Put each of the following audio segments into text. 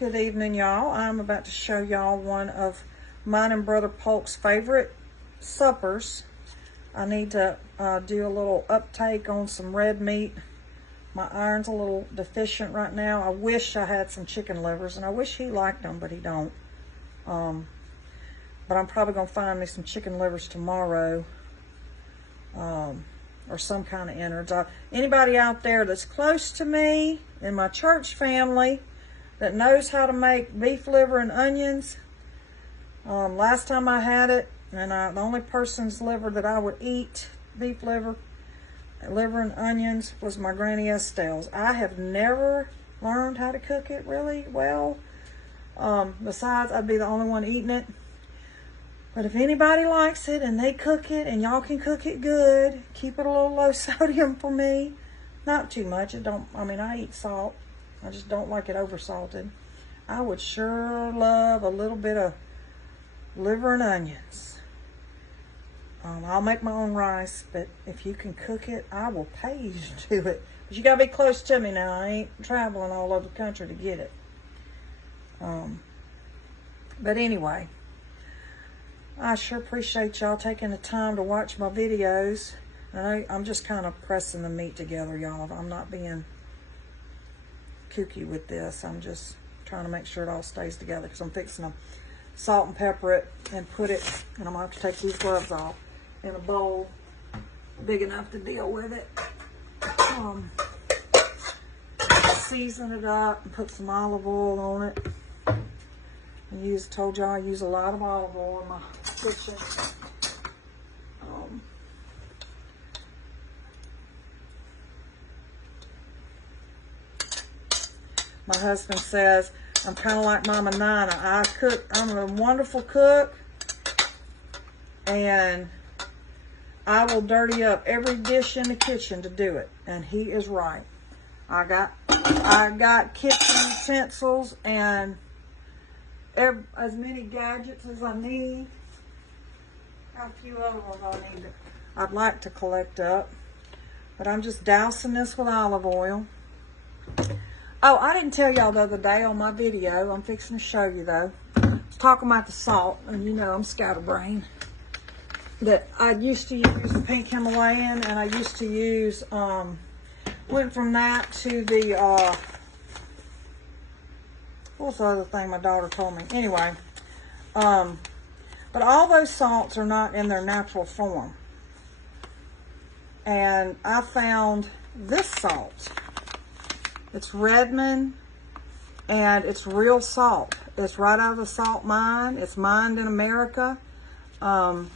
Good evening, y'all. I'm about to show y'all one of mine and Brother Polk's favorite suppers. I need to do a little uptake on some red meat. My iron's a little deficient right now. I wish I had some chicken livers, and I wish he liked them, but he don't. But I'm probably going to find me some chicken livers tomorrow, or some kind of innards. Anybody out there that's close to me in my church family that knows how to make beef liver and onions. Last time I had it, and the only person's liver that I would eat, beef liver and onions, was my Granny Estelle's. I have never learned how to cook it really well. Besides, I'd be the only one eating it. But if anybody likes it and they cook it and y'all can cook it good, keep it a little low sodium for me. Not too much. I eat salt. I just don't like it over salted. I would sure love a little bit of liver and onions. I'll make my own rice, but if you can cook it, I will pay you to do it. But you gotta be close to me now. I ain't traveling all over the country to get it. But anyway, I sure appreciate y'all taking the time to watch my videos. And I'm just kind of pressing the meat together, y'all. I'm not being kooky with this. I'm just trying to make sure it all stays together, because I'm fixing to salt and pepper it and put it, and I'm going to have to take these gloves off, in a bowl big enough to deal with it. Season it up and put some olive oil on it. I told y'all I use a lot of olive oil in my kitchen. My husband says I'm kind of like Mama Nina. I'm a wonderful cook, and I will dirty up every dish in the kitchen to do it. And he is right. I got kitchen utensils and as many gadgets as I need. Got a few other ones I'd like to collect up. But I'm just dousing this with olive oil. Oh, I didn't tell y'all the other day on my video. I'm fixing to show you, though. I was talking about the salt, and you know I'm scatterbrained. That I used to use the pink Himalayan, and I used to use, went from that to the, what's the other thing my daughter told me? Anyway, but all those salts are not in their natural form. And I found this salt. It's Redmond, and it's real salt. It's right out of the salt mine. It's mined in America, and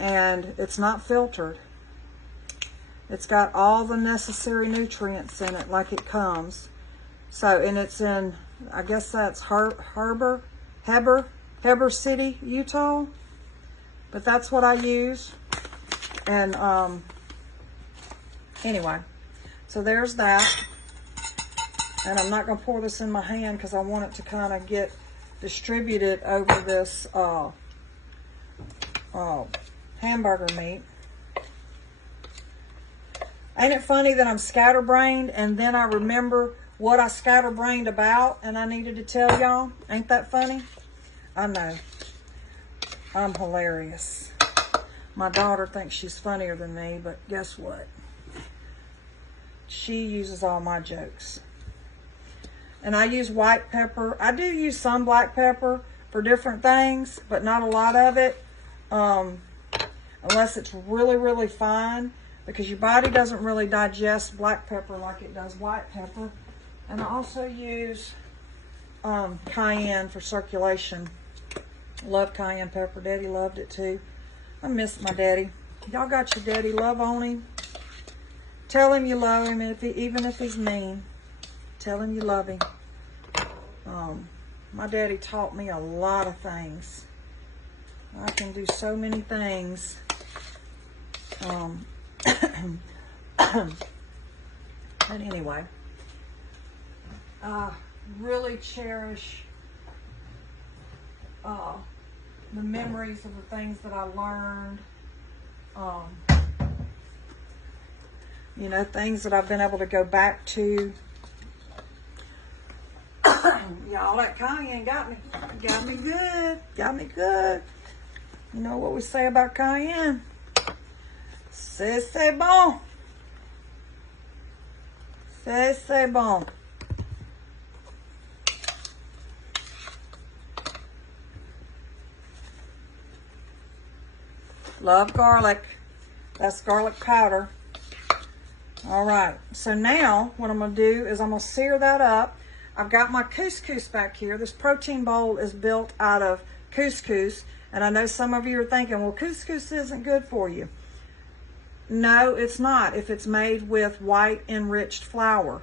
it's not filtered. It's got all the necessary nutrients in it like it comes. So, and it's in, I guess that's Heber City, Utah. But that's what I use. And anyway, so there's that. And I'm not going to pour this in my hand because I want it to kind of get distributed over this hamburger meat. Ain't it funny that I'm scatterbrained and then I remember what I scatterbrained about and I needed to tell y'all? Ain't that funny? I know. I'm hilarious. My daughter thinks she's funnier than me, but guess what? She uses all my jokes. And I use white pepper. I do use some black pepper for different things, but not a lot of it. Unless it's really, really fine, because your body doesn't really digest black pepper like it does white pepper. And I also use cayenne for circulation. Love cayenne pepper. Daddy loved it too. I miss my daddy. Y'all got your daddy love on him? Tell him you love him, even if he's mean. Tell him you love him. My daddy taught me a lot of things. I can do so many things. But anyway, I really cherish the memories of the things that I learned. You know, things that I've been able to go back to. Y'all, that cayenne got me good. Got me good. You know what we say about cayenne? C'est bon. C'est bon. Love garlic. That's garlic powder. All right, so now what I'm gonna do is I'm gonna sear that up. I've got my couscous back here. This protein bowl is built out of couscous, and I know some of you are thinking, well, couscous isn't good for you. No, it's not if it's made with white enriched flour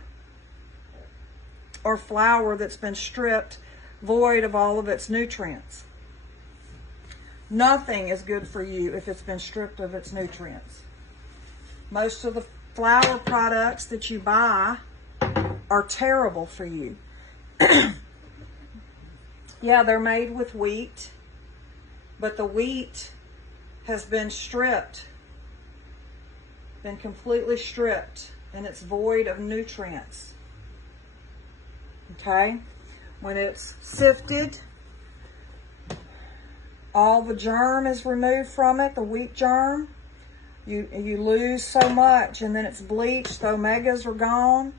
or flour that's been stripped void of all of its nutrients. Nothing is good for you if it's been stripped of its nutrients. Most of the flour products that you buy are terrible for you. Yeah, they're made with wheat, but the wheat has been stripped, been completely stripped, and it's void of nutrients. Okay? When it's sifted, all the germ is removed from it, the wheat germ. You lose so much, and then it's bleached, the omegas are gone,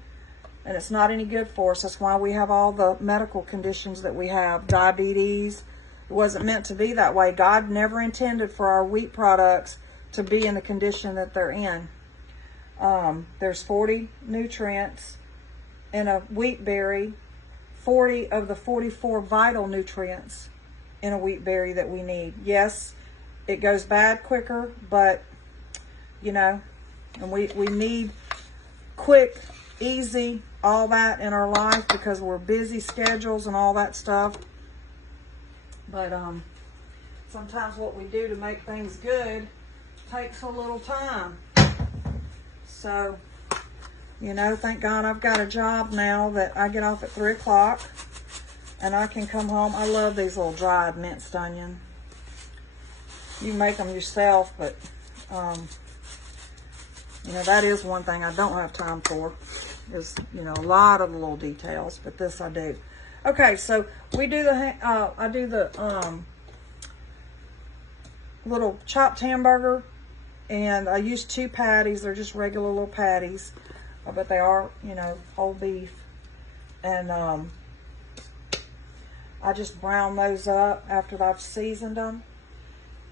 and it's not any good for us. That's why we have all the medical conditions that we have. Diabetes. It wasn't meant to be that way. God never intended for our wheat products to be in the condition that they're in. There's 40 nutrients in a wheat berry, 40 of the 44 vital nutrients in a wheat berry that we need. Yes, it goes bad quicker, but you know, and we need quick, easy, all that in our life because we're busy schedules and all that stuff. But sometimes what we do to make things good takes a little time. So, you know, thank God I've got a job now that I get off at 3 o'clock and I can come home. I love these little dried minced onion. You can make them yourself, but you know, that is one thing I don't have time for, is, you know, a lot of the little details, but this I do. Okay, so we do I do the little chopped hamburger, and I use 2 patties. They're just regular little patties, but they are, you know, whole beef. And I just brown those up after I've seasoned them.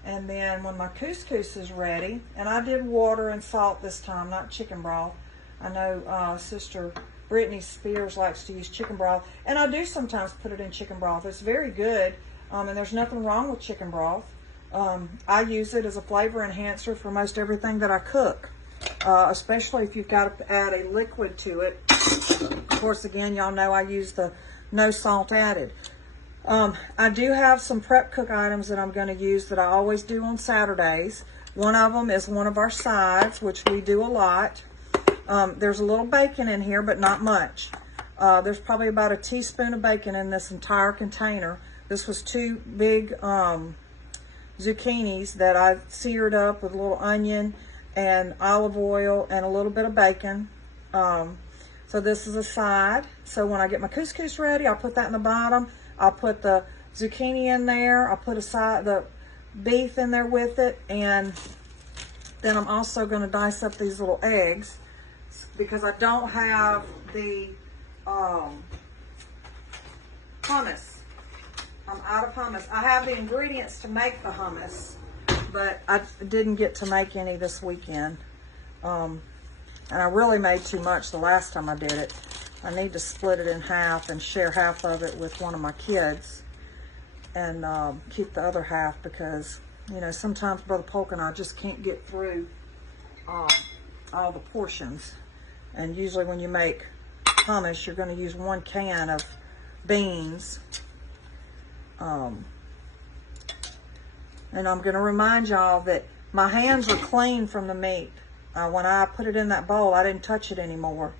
And then when my couscous is ready, and I did water and salt this time, not chicken broth. I know Sister Brittany Spears likes to use chicken broth, and I do sometimes put it in chicken broth. It's very good, and there's nothing wrong with chicken broth. I use it as a flavor enhancer for most everything that I cook, especially if you've got to add a liquid to it. Of course, again, y'all know I use the no salt added. I do have some prep cook items that I'm going to use that I always do on Saturdays. One of them is one of our sides, which we do a lot. There's a little bacon in here, but not much. There's probably about a teaspoon of bacon in this entire container. This was 2 big zucchinis that I seared up with a little onion and olive oil and a little bit of bacon. So this is a side. So when I get my couscous ready, I'll put that in the bottom. I'll put the zucchini in there. I'll put the beef in there with it. And then I'm also going to dice up these little eggs because I don't have the hummus. I'm out of hummus. I have the ingredients to make the hummus, but I didn't get to make any this weekend. And I really made too much the last time I did it. I need to split it in half and share half of it with one of my kids and keep the other half because, you know, sometimes Brother Polk and I just can't get through all the portions. And usually when you make hummus, you're going to use 1 can of beans. And I'm going to remind y'all that my hands are clean from the meat. When I put it in that bowl, I didn't touch it anymore.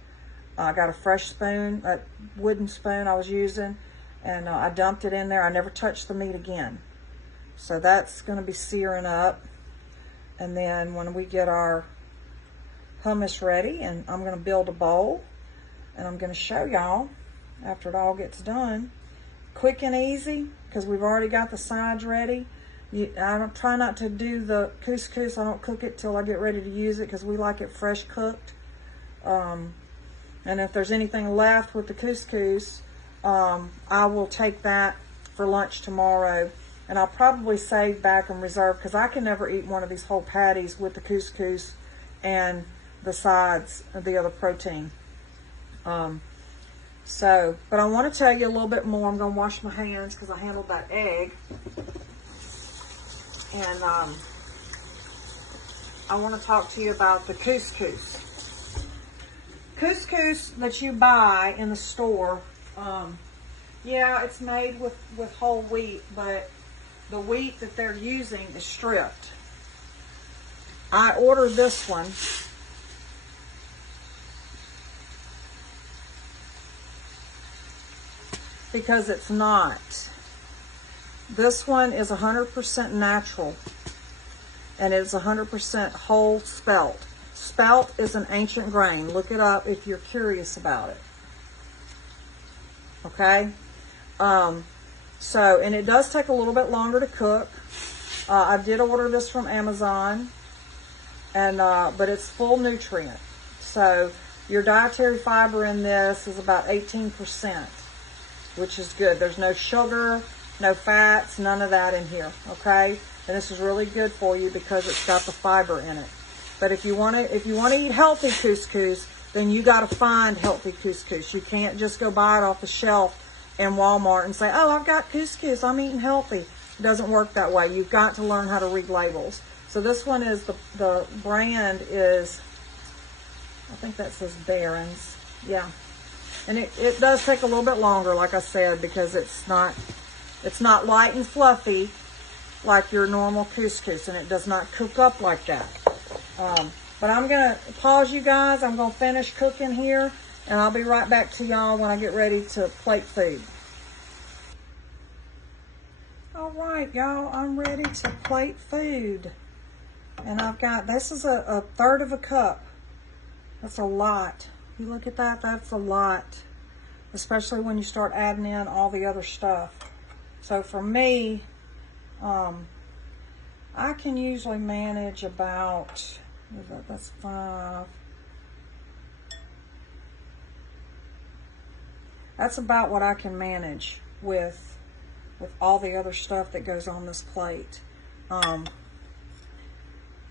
I got a fresh spoon, a wooden spoon I was using, and I dumped it in there. I never touched the meat again. So that's going to be searing up. And then when we get our hummus ready, and I'm going to build a bowl, and I'm going to show y'all after it all gets done. Quick and easy, because we've already got the sides ready. I don't try not to do the couscous. I don't cook it till I get ready to use it, because we like it fresh cooked. And if there's anything left with the couscous, I will take that for lunch tomorrow, and I'll probably save back and reserve, because I can never eat one of these whole patties with the couscous and the sides of the other protein. But I want to tell you a little bit more. I'm going to wash my hands because I handled that egg. And I want to talk to you about the couscous. Couscous that you buy in the store, yeah, it's made with whole wheat, but the wheat that they're using is stripped. I ordered this one. Because it's not. This one is 100% natural, and it's 100% whole spelt. Spelt is an ancient grain. Look it up if you're curious about it. Okay? And it does take a little bit longer to cook. I did order this from Amazon, and but it's full nutrient. So your dietary fiber in this is about 18%. Which is good. There's no sugar, no fats, none of that in here, okay? And this is really good for you because it's got the fiber in it. But if you want to eat healthy couscous, then you got to find healthy couscous. You can't just go buy it off the shelf in Walmart and say, "Oh, I've got couscous, I'm eating healthy." It doesn't work that way. You've got to learn how to read labels. So this one is the brand is, I think that says Barron's. Yeah. And it does take a little bit longer, like I said, because it's not light and fluffy like your normal couscous, and it does not cook up like that. But I'm going to pause you guys. I'm going to finish cooking here, and I'll be right back to y'all when I get ready to plate food. All right, y'all, I'm ready to plate food. And I've got, this is a third of a cup. That's a lot. You look at that, that's a lot, especially when you start adding in all the other stuff. So for me, I can usually manage about, that's 5. That's about what I can manage with all the other stuff that goes on this plate. And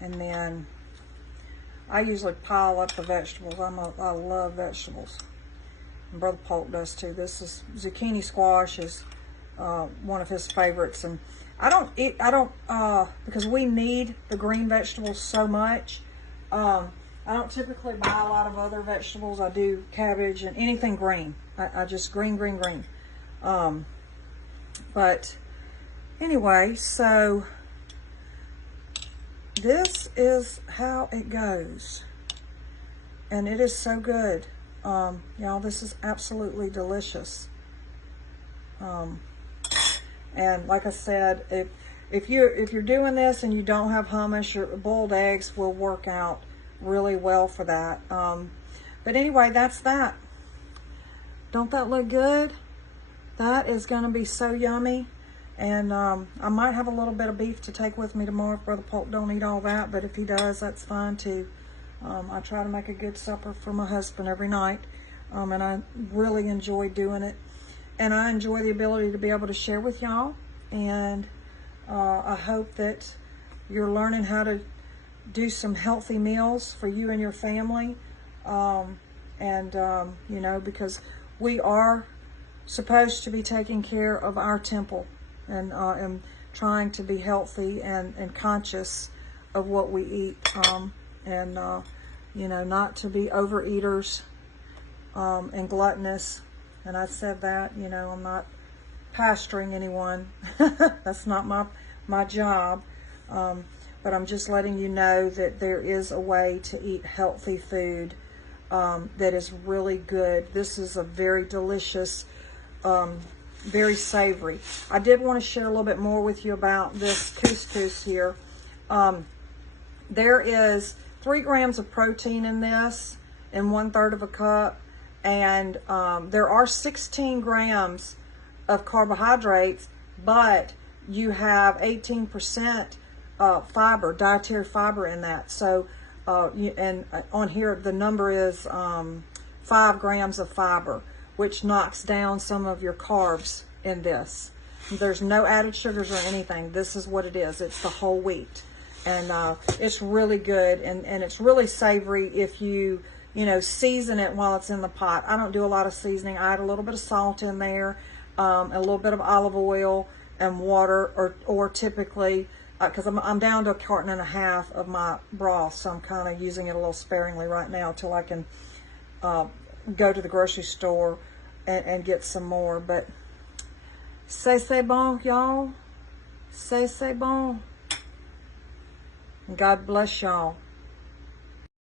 then I usually pile up the vegetables. I love vegetables. And Brother Polk does too. This is zucchini squash is one of his favorites, and I don't eat. Because we need the green vegetables so much. I don't typically buy a lot of other vegetables. I do cabbage and anything green. I just green. But anyway, so this is how it goes, and it is so good. Y'all, this is absolutely delicious. And like I said, if you're doing this and you don't have hummus, your boiled eggs will work out really well for that. But anyway, that's that. Don't that look good? That is going to be so yummy. And I might have a little bit of beef to take with me tomorrow if Brother Polk don't eat all that, but if he does, that's fine too. I try to make a good supper for my husband every night, and I really enjoy doing it. And I enjoy the ability to be able to share with y'all, and I hope that you're learning how to do some healthy meals for you and your family, you know, because we are supposed to be taking care of our temple, and trying to be healthy and conscious of what we eat, you know, not to be overeaters and gluttonous. And I said that, you know, I'm not pastoring anyone. That's not my job. But I'm just letting you know that there is a way to eat healthy food that is really good. This is a very delicious, very savory. I did want to share a little bit more with you about this couscous here. There is 3 grams of protein in this, in 1/3 of a cup, and there are 16 grams of carbohydrates, but you have 18% fiber, dietary fiber in that. So, on here the number is 5 grams of fiber, which knocks down some of your carbs in this. There's no added sugars or anything. This is what it is. It's the whole wheat. And it's really good, and it's really savory if you season it while it's in the pot. I don't do a lot of seasoning. I add a little bit of salt in there, a little bit of olive oil and water, or typically, because I'm down to a carton and a half of my broth, so I'm kind of using it a little sparingly right now till I can go to the grocery store and get some more. But c'est bon, y'all. C'est bon. God bless y'all.